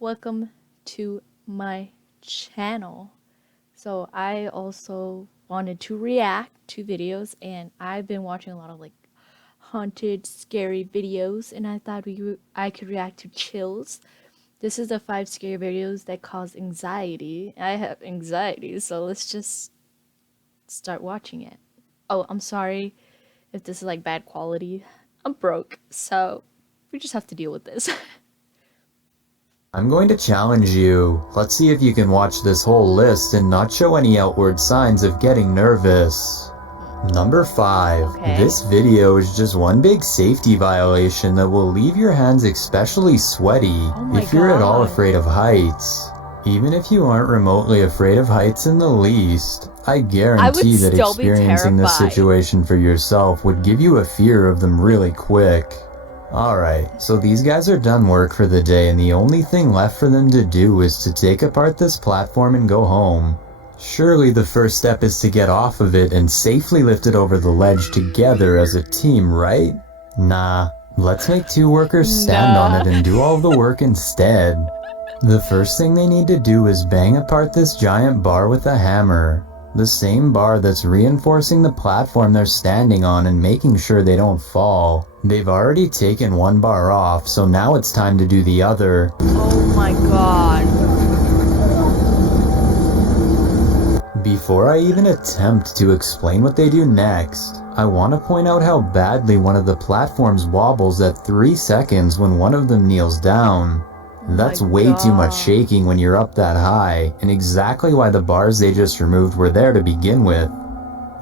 welcome to my channel. So I also wanted to react to videos, and I've been watching a lot of like haunted, scary videos, and I thought I could react to chills. This is the 5 scary videos that cause anxiety. I have anxiety, so let's just start watching it. Oh, I'm sorry if this is like bad quality. I'm broke, so we just have to deal with this. I'm going to challenge you. Let's see if you can watch this whole list and not show any outward signs of getting nervous. Number 5. Okay. This video is just one big safety violation that will leave your hands especially sweaty if you're at all afraid of heights. Even if you aren't remotely afraid of heights in the least, I guarantee that experiencing this situation for yourself would give you a fear of them really quick. Alright, so these guys are done work for the day, and the only thing left for them to do is to take apart this platform and go home. Surely the first step is to get off of it and safely lift it over the ledge together as a team, right? Nah, let's make 2 workers stand on it and do all the work instead. The first thing they need to do is bang apart this giant bar with a hammer. The same bar that's reinforcing the platform they're standing on and making sure they don't fall. They've already taken 1 bar off, so now it's time to do the other. Oh my god. Before I even attempt to explain what they do next, I want to point out how badly one of the platforms wobbles at 3 seconds when one of them kneels down. That's way too much shaking when you're up that high, and exactly why the bars they just removed were there to begin with.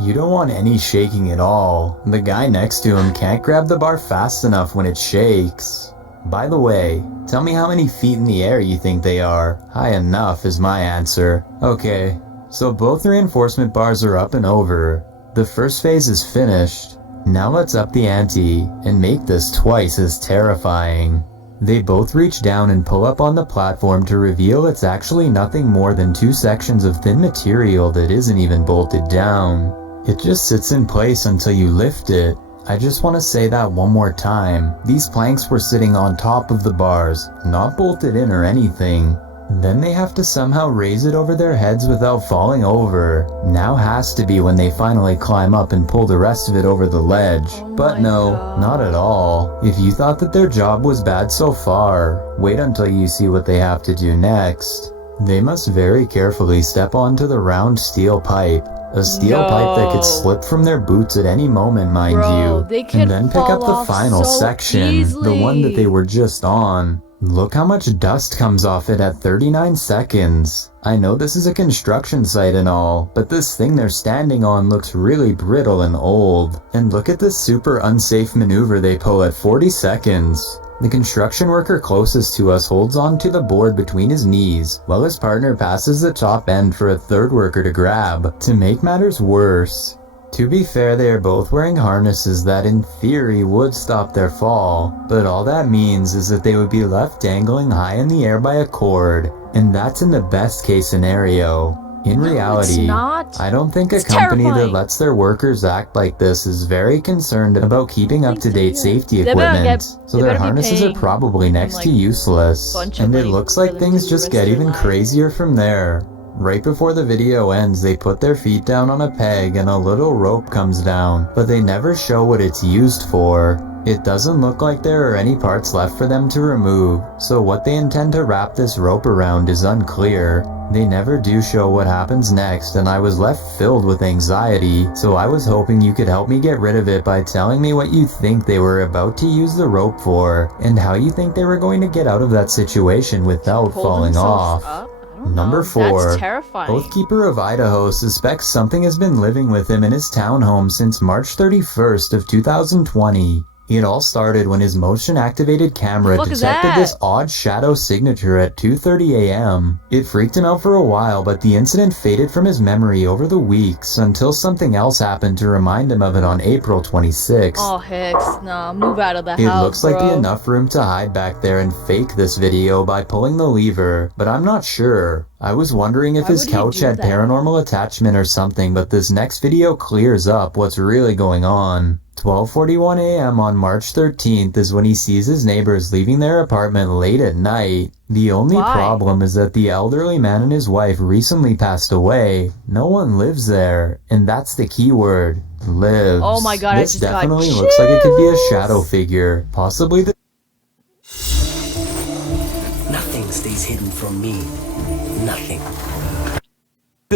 You don't want any shaking at all. The guy next to him can't grab the bar fast enough when it shakes. By the way, tell me how many feet in the air you think they are. High enough is my answer. Okay, so both reinforcement bars are up and over. The first phase is finished. Now let's up the ante and make this twice as terrifying. They both reach down and pull up on the platform to reveal it's actually nothing more than 2 sections of thin material that isn't even bolted down. It just sits in place until you lift it. I just want to say that one more time. These planks were sitting on top of the bars, not bolted in or anything. Then they have to somehow raise it over their heads without falling over. Now has to be when they finally climb up and pull the rest of it over the ledge. But no, not at all. If you thought that their job was bad so far, wait until you see what they have to do next. They must very carefully step onto the round steel pipe. A steel pipe that could slip from their boots at any moment, mind you. And then pick up the final section, the one that they were just on. Look how much dust comes off it at 39 seconds. I know this is a construction site and all, but this thing they're standing on looks really brittle and old. And look at this super unsafe maneuver they pull at 40 seconds. The construction worker closest to us holds on to the board between his knees, while his partner passes the top end for a third worker to grab. To make matters worse, to be fair, they are both wearing harnesses that in theory would stop their fall, but all that means is that they would be left dangling high in the air by a cord, and that's in the best case scenario. In reality, I don't think a company that lets their workers act like this is very concerned about keeping up-to-date safety equipment, so their harnesses are probably next to useless, and it looks like things just get even crazier from there. Right before the video ends, they put their feet down on a peg and a little rope comes down, but they never show what it's used for. It doesn't look like there are any parts left for them to remove, so what they intend to wrap this rope around is unclear. They never do show what happens next, and I was left filled with anxiety, so I was hoping you could help me get rid of it by telling me what you think they were about to use the rope for, and how you think they were going to get out of that situation without falling off. Number 4. Oathkeeper of Idaho suspects something has been living with him in his townhome since March 31st of 2020. It all started when his motion-activated camera detected this odd shadow signature at 2:30 a.m. It freaked him out for a while, but the incident faded from his memory over the weeks until something else happened to remind him of it on April 26th. Oh, Hicks, nah, move out of the house, It looks like the enough room to hide back there and fake this video by pulling the lever, but I'm not sure. I was wondering if Why his would he couch do had that? paranormal attachment or something, but this next video clears up what's really going on. 12:41 a.m. on March 13th is when he sees his neighbors leaving their apartment late at night. The only Why? problem is that the elderly man and his wife recently passed away. No one lives there, and that's the key word. Lives. Oh my God, I This just got definitely looks like it could be a chills. shadow figure, possibly the Nothing stays hidden from me. Nothing.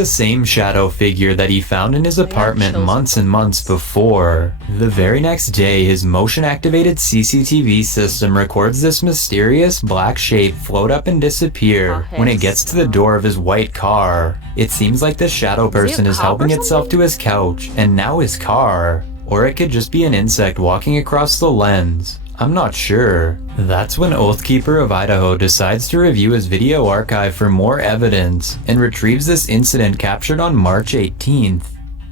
same shadow figure that he found in his apartment chills months from and months before. The very next day, his motion-activated CCTV system records this mysterious black shape float up and disappear Oh, when it heck gets to the door of his white car. It seems like the shadow person a is cop helping or itself something? to his couch and now his car. Or it could just be an insect walking across the lens. I'm not sure. That's when Oathkeeper of Idaho decides to review his video archive for more evidence and retrieves this incident captured on March 18th.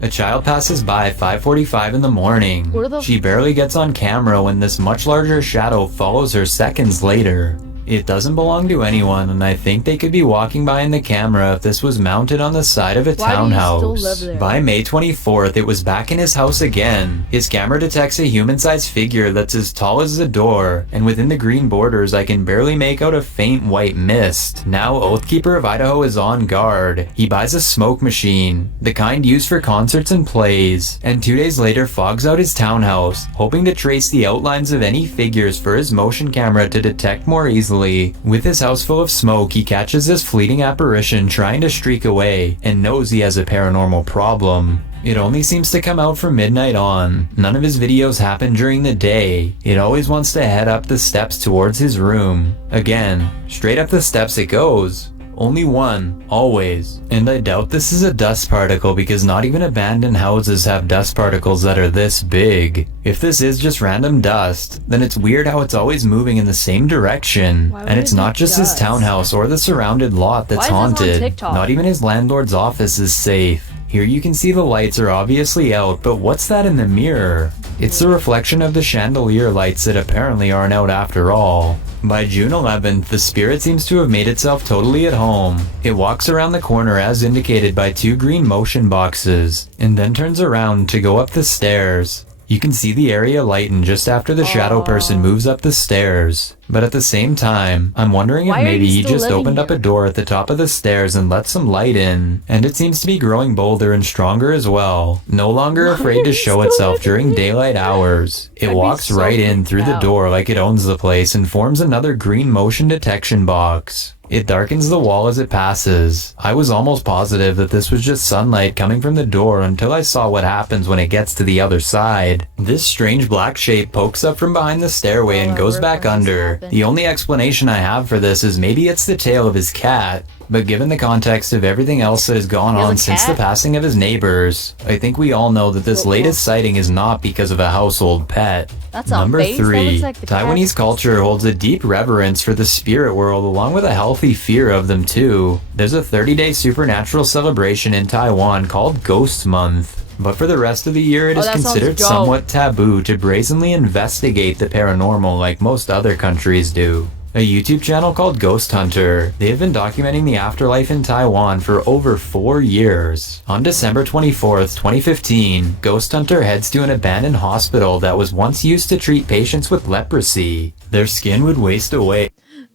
A child passes by 5:45 in the morning. What the She barely gets on camera when this much larger shadow follows her seconds later. It doesn't belong to anyone, and I think they could be walking by in the camera if this was mounted on the side of a Why do you still townhouse. live there? By May 24th, it was back in his house again. His camera detects a human-sized figure that's as tall as the door, and within the green borders I can barely make out a faint white mist. Now Oathkeeper of Idaho is on guard. He buys a smoke machine, the kind used for concerts and plays, and 2 days later fogs out his townhouse, hoping to trace the outlines of any figures for his motion camera to detect more easily. With his house full of smoke, he catches this fleeting apparition trying to streak away and knows he has a paranormal problem. It only seems to come out from midnight on. None of his videos happen during the day. It always wants to head up the steps towards his room. Again, straight up the steps it goes. Only one, always. And I doubt this is a dust particle because not even abandoned houses have dust particles that are this big. If this is just random dust, then it's weird how it's always moving in the same direction. Why would And it's it not be just his dust? townhouse or the surrounded lot that's Why is this on haunted. TikTok? Not even his landlord's office is safe. Here you can see the lights are obviously out, but what's that in the mirror? It's the reflection of the chandelier lights that apparently aren't out after all. By June 11th, the spirit seems to have made itself totally at home. It walks around the corner as indicated by 2 green motion boxes, and then turns around to go up the stairs. You can see the area lighten just after the shadow person moves up the stairs. But at the same time, I'm wondering if Why are maybe you he still just living opened up a here? door at the top of the stairs and let some light in. And it seems to be growing bolder and stronger as well. No longer afraid to are you show still itself living during here? daylight hours. It I'd be walks so right in freaked through the out. door like it owns the place and forms another green motion detection box. It darkens the wall as it passes. I was almost positive that this was just sunlight coming from the door until I saw what happens when it gets to the other side. This strange black shape pokes up from behind the stairway and Oh, goes I back remember this under. happened. The only explanation I have for this is maybe it's the tail of his cat. But given the context of everything else that has gone He has on a since the cat? passing of his neighbors, I think we all know that this Well, latest sighting is not because of a household pet. That's a Number face? That 3. looks like the Taiwanese cat's culture holds a deep reverence for the spirit world along with a healthy fear of them too. There's a 30-day supernatural celebration in Taiwan called Ghost Month. But for the rest of the year, it Oh, is that sounds considered dope. somewhat taboo to brazenly investigate the paranormal like most other countries do. A YouTube channel called Ghost Hunter. They have been documenting the afterlife in Taiwan for over 4 years. On December 24th, 2015, Ghost Hunter heads to an abandoned hospital that was once used to treat patients with leprosy. Their skin would waste away.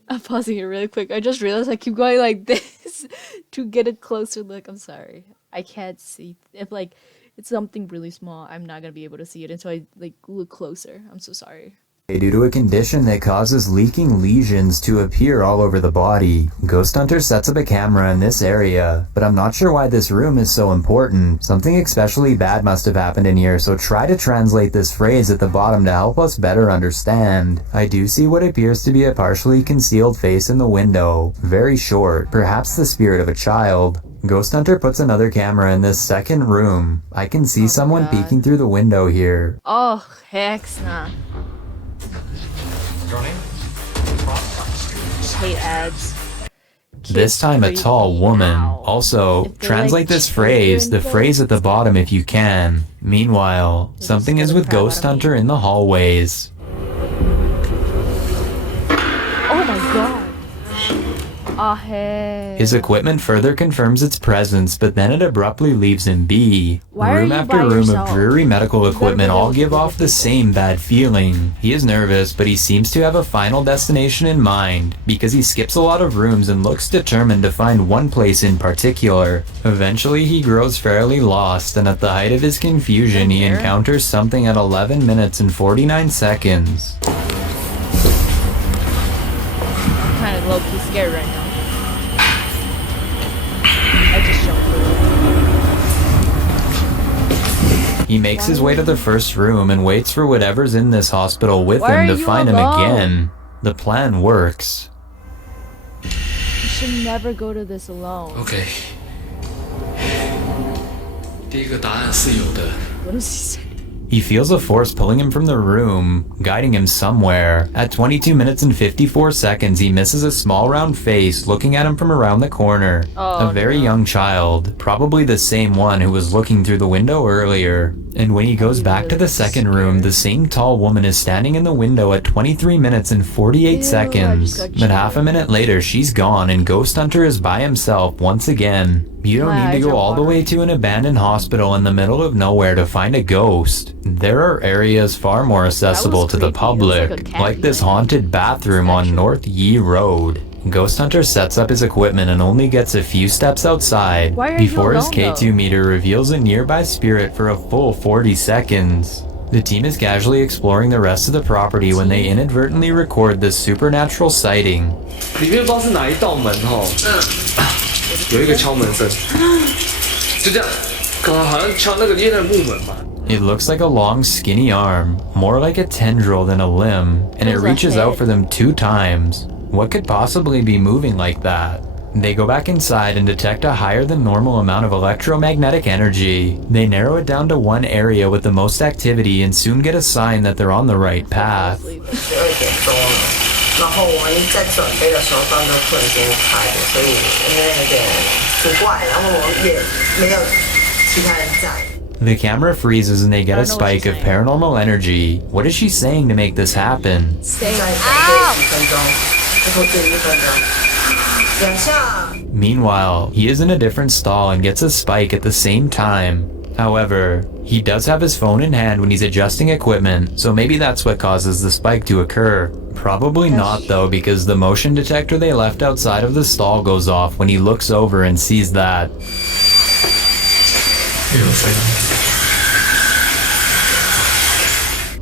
I'm pausing it really quick. I just realized I keep going like this to get a closer look. I'm sorry. I can't see. If like it's something really small, I'm not gonna be able to see it until I like look closer. I'm so sorry. Due to a condition that causes leaking lesions to appear all over the body. Ghost Hunter sets up a camera in this area, but I'm not sure why this room is so important. Something especially bad must have happened in here, so try to translate this phrase at the bottom to help us better understand. I do see what appears to be a partially concealed face in the window. Very short, perhaps the spirit of a child. Ghost Hunter puts another camera in this second room. I can see someone God. peeking through the window here. Oh heck nah. Hate ads. This time a tall woman. Also, If they're, translate like, this phrase, the children phrase at the bottom if you can. Meanwhile, They something just is scared the with crap out Ghost of me. Hunter in the hallways. Oh my god. Ah, hey. His equipment further confirms its presence, but then it abruptly leaves him be. Why are Room you after by room yourself? of dreary medical You better equipment go all with give the off the people. same bad feeling. He is nervous, but he seems to have a final destination in mind, because he skips a lot of rooms and looks determined to find one place in particular. Eventually he grows fairly lost, and at the height of his confusion he There. encounters something at 11 minutes and 49 seconds. I'm kind of low-key scared right now. I just jumped through. He makes his way to the first room and waits for whatever's in this hospital with Why him are to you find him alone? again. The plan works. You should never go to this alone. OK，第一个答案是有的。 What does he say? He feels a force pulling him from the room, guiding him somewhere. At 22 minutes and 54 seconds, he misses a small round face looking at him from around the corner. Oh, A very young child, probably the same one who was looking through the window earlier. And when he goes back to the second room, the same tall woman is standing in the window at 23 minutes and 48 Ew, seconds. I just got But half a minute later, she's gone and Ghost Hunter is by himself once again. You don't My need to eyes go are all the way to an abandoned hospital in the middle of nowhere to find a ghost. There are areas far more accessible to the creepy. It was like a public, cat like this behind haunted bathroom on statue. North Yi Road. Ghost Hunter sets up his equipment and only gets a few steps outside Why are you before his alone, K2 though? meter reveals a nearby spirit for a full 40 seconds. The team is casually exploring the rest of the property when they inadvertently record this supernatural sighting. 里面不知道是哪一道门哦，有一个敲门声，就这样，刚刚好像敲那个烟的木门吧。 It looks like a long, skinny arm, more like a tendril than a limb, and it There's a reaches out head. for them 2 times. What could possibly be moving like that? They go back inside and detect a higher than normal amount of electromagnetic energy. They narrow it down to one area with the most activity and soon get a sign that they're on the right path. 12点多了，然后我们在准备的时候，灯就突然间开了，所以因为有点古怪，然后我也没有其他人在。 The camera freezes and they get I a don't know what spike she's of saying. paranormal energy. What is she saying to make this happen? Say 再准 ow! 备几分钟，最后第1分钟，2下。 Meanwhile, he is in a different stall and gets a spike at the same time. However, he does have his phone in hand when he's adjusting equipment, so maybe that's what causes the spike to occur. Probably not though, because the motion detector they left outside of the stall goes off when he looks over and sees that. 又有声音。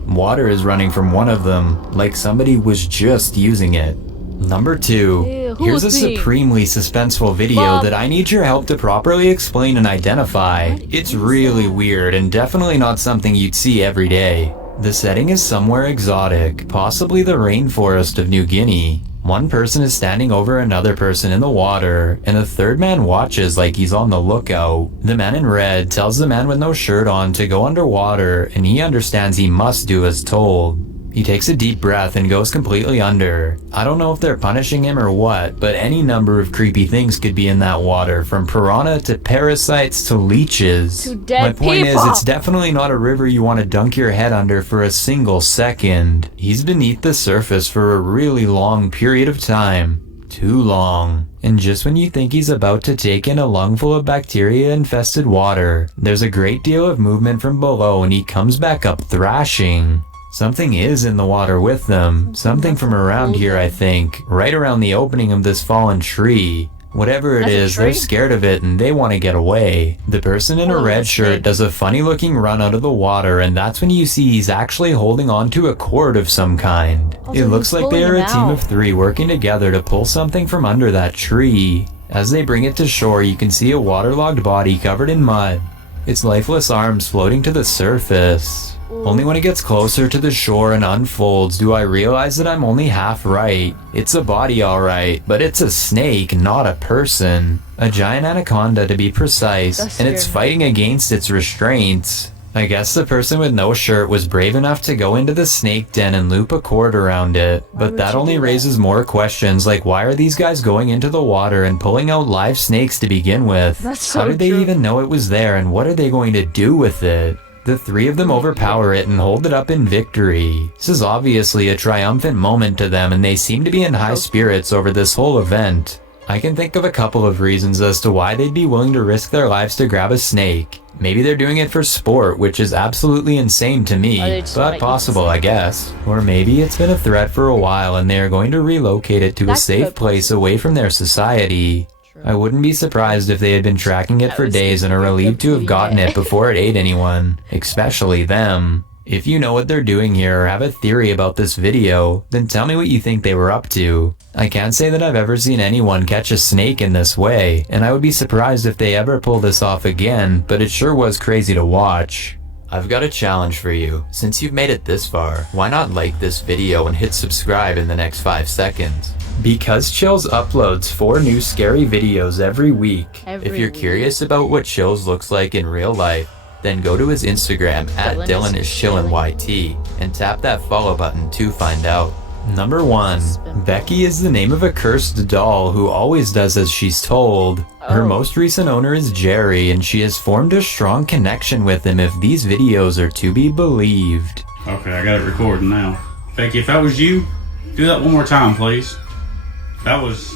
Water is running from one of them, like somebody was just using it. Number 2. Ew, who Here's a was he? supremely suspenseful video Bob. that I need your help to properly explain and identify. It's really weird and definitely not something you'd see every day. The setting is somewhere exotic, possibly the rainforest of New Guinea. One person is standing over another person in the water, and a third man watches like he's on the lookout. The man in red tells the man with no shirt on to go underwater, and he understands he must do as told. He takes a deep breath and goes completely under. I don't know if they're punishing him or what, but any number of creepy things could be in that water, from piranha to parasites to leeches. To dead My point is, people. it's definitely not a river you want to dunk your head under for a single second. He's beneath the surface for a really long period of time. Too long. And just when you think he's about to take in a lungful of bacteria-infested water, there's a great deal of movement from below and he comes back up thrashing. Something is in the water with them. Something from around here, I think. Right around the opening of this fallen tree. Whatever it That's a is, they're tree? scared of it and they want to get away. The person in a Oh, red that's shirt big. does a funny looking run out of the water, and that's when you see he's actually holding on to a cord of some kind. Also, It looks who's like they are pulling a him team out? of 3 working together to pull something from under that tree. As they bring it to shore, you can see a waterlogged body covered in mud. Its lifeless arms floating to the surface. Only when it gets closer to the shore and unfolds do I realize that I'm only half right. It's a body alright, but it's a snake, not a person. A giant anaconda to be precise, That's and it's scary. fighting against its restraints. I guess the person with no shirt was brave enough to go into the snake den and loop a cord around it, but would that you only do that? raises more questions like why are these guys going into the water and pulling out live snakes to begin with? That's How so did they true. even know it was there and what are they going to do with it? The 3 of them overpower it and hold it up in victory. This is obviously a triumphant moment to them and they seem to be in high spirits over this whole event. I can think of a couple of reasons as to why they'd be willing to risk their lives to grab a snake. Maybe they're doing it for sport, which is absolutely insane to Or they me, just wanna but eat possible, the I guess. Or maybe it's been a threat for a while and they are going to relocate it to a That's safe good. place away from their society. True. I wouldn't be surprised if they had been tracking it I for was days and are thinking of relieved to have eating gotten it. it before it ate anyone, especially them. If you know what they're doing here or have a theory about this video, then tell me what you think they were up to. I can't say that I've ever seen anyone catch a snake in this way, and I would be surprised if they ever pull this off again, but it sure was crazy to watch. I've got a challenge for you. Since you've made it this far, why not like this video and hit subscribe in the next 5 seconds? Because Chills uploads 4 new scary videos every week. If Every you're week. curious about what Chills looks like in real life, then go to his Instagram at Dylan is DylanIsChillinYT and tap that follow button to find out. Number 1. Becky is the name of a cursed doll who always does as she's told. Her Oh. most recent owner is Jerry, and she has formed a strong connection with him if these videos are to be believed. Okay, I got it recording now. Becky, if that was you, do that one more time, please. That was,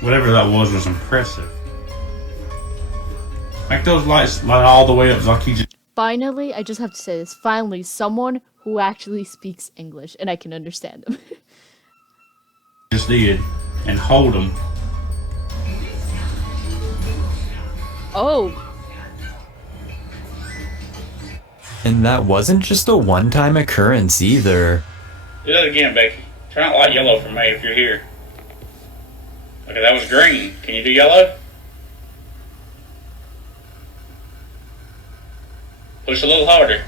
whatever that was impressive. Make those lights light all the way up like you just Finally, I just have to say this. Finally, someone who actually speaks English and I can understand them. did. And hold them. Oh, And that wasn't just a one-time occurrence either. Do that again, Becky. Try not light yellow for me if you're here. Okay, that was green. Can you do yellow? Push a little harder.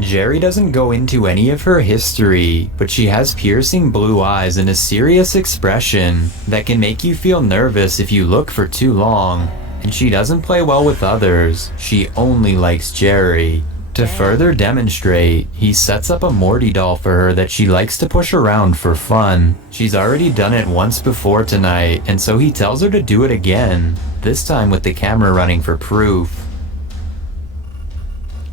Jerry doesn't go into any of her history, but she has piercing blue eyes and a serious expression that can make you feel nervous if you look for too long. And she doesn't play well with others, she only likes Jerry. To further demonstrate, he sets up a Morty doll for her that she likes to push around for fun. She's already done it once before tonight, and so he tells her to do it again, this time with the camera running for proof.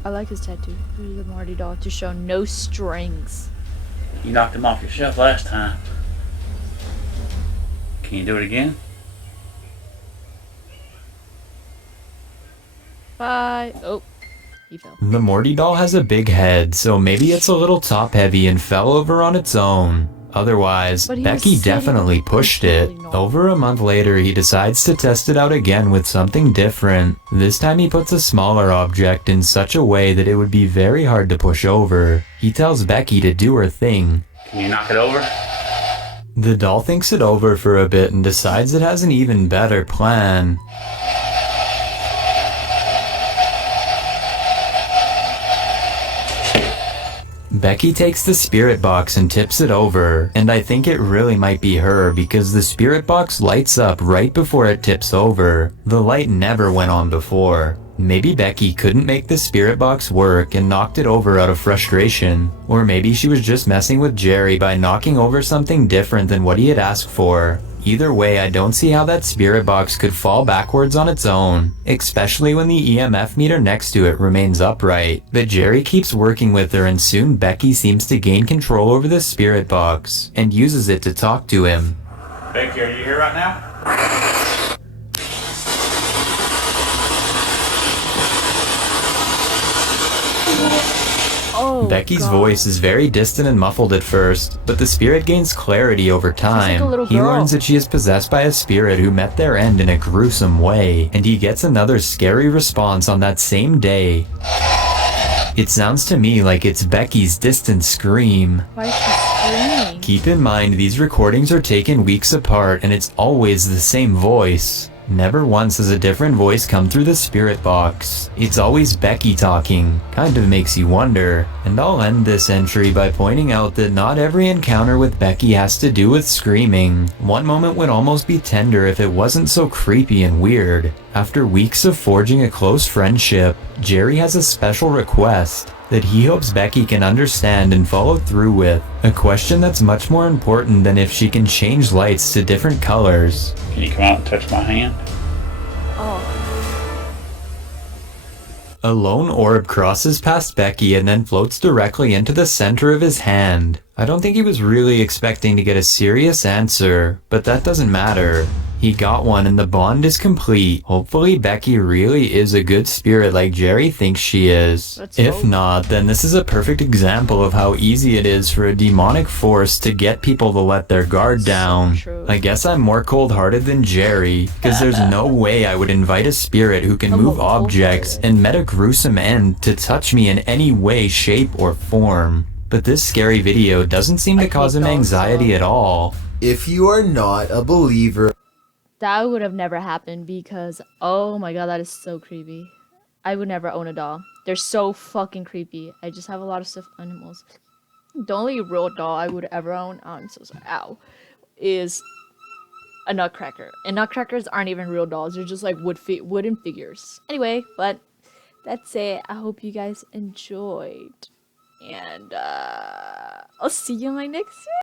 I like his tattoo. Here's the Marty doll to show no strings. You knocked him off your shelf last time. Can you do it again? Bye. Oh, he fell. The Morty doll has a big head, so maybe it's a little top heavy and fell over on its own. Otherwise, But he was Becky sitting definitely pushed it. completely normal. Over a month later, he decides to test it out again with something different. This time he puts a smaller object in such a way that it would be very hard to push over. He tells Becky to do her thing. Can you knock it over? The doll thinks it over for a bit and decides it has an even better plan. Becky takes the spirit box and tips it over, and I think it really might be her because the spirit box lights up right before it tips over. The light never went on before. Maybe Becky couldn't make the spirit box work and knocked it over out of frustration. Or maybe she was just messing with Jerry by knocking over something different than what he had asked for. Either way, I don't see how that spirit box could fall backwards on its own, especially when the EMF meter next to it remains upright. But Jerry keeps working with her and soon Becky seems to gain control over the spirit box and uses it to talk to him. Becky, are you here right now? Oh, Becky's God. voice is very distant and muffled at first, but the spirit gains clarity over time. a little He girl. learns that she is possessed by a spirit who met their end in a gruesome way, and he gets another scary response on that same day. It sounds to me like it's Becky's distant scream. Why is she screaming? Keep in mind these recordings are taken weeks apart and it's always the same voice. Never once has a different voice come through the spirit box. It's always Becky talking. Kind of makes you wonder. And I'll end this entry by pointing out that not every encounter with Becky has to do with screaming. One moment would almost be tender if it wasn't so creepy and weird. After weeks of forging a close friendship, Jerry has a special request that he hopes Becky can understand and follow through with. A question that's much more important than if she can change lights to different colors. Can you come out and touch my hand? Oh, A lone orb crosses past Becky and then floats directly into the center of his hand. I don't think he was really expecting to get a serious answer, but that doesn't matter. He got one and the bond is complete. Hopefully Becky really is a good spirit like Jerry thinks she is. Let's If hope. not, then this is a perfect example of how easy it is for a demonic force to get people to let their guard down. true. I guess I'm more cold-hearted than Jerry, because there's no way I would invite a spirit who can I'm move more objects cold-hearted. and met a gruesome end to touch me in any way, shape, or form. But this scary video doesn't seem to cause him dogs, anxiety at all. If you are not a believer, That would have never happened because, oh my god, that is so creepy. I would never own a doll. They're so fucking creepy. I just have a lot of stuffed animals. The only real doll I would ever own, oh, I'm so sorry, ow, is a nutcracker. And nutcrackers aren't even real dolls. They're just like wooden figures. Anyway, but that's it. I hope you guys enjoyed. And I'll see you in my next video.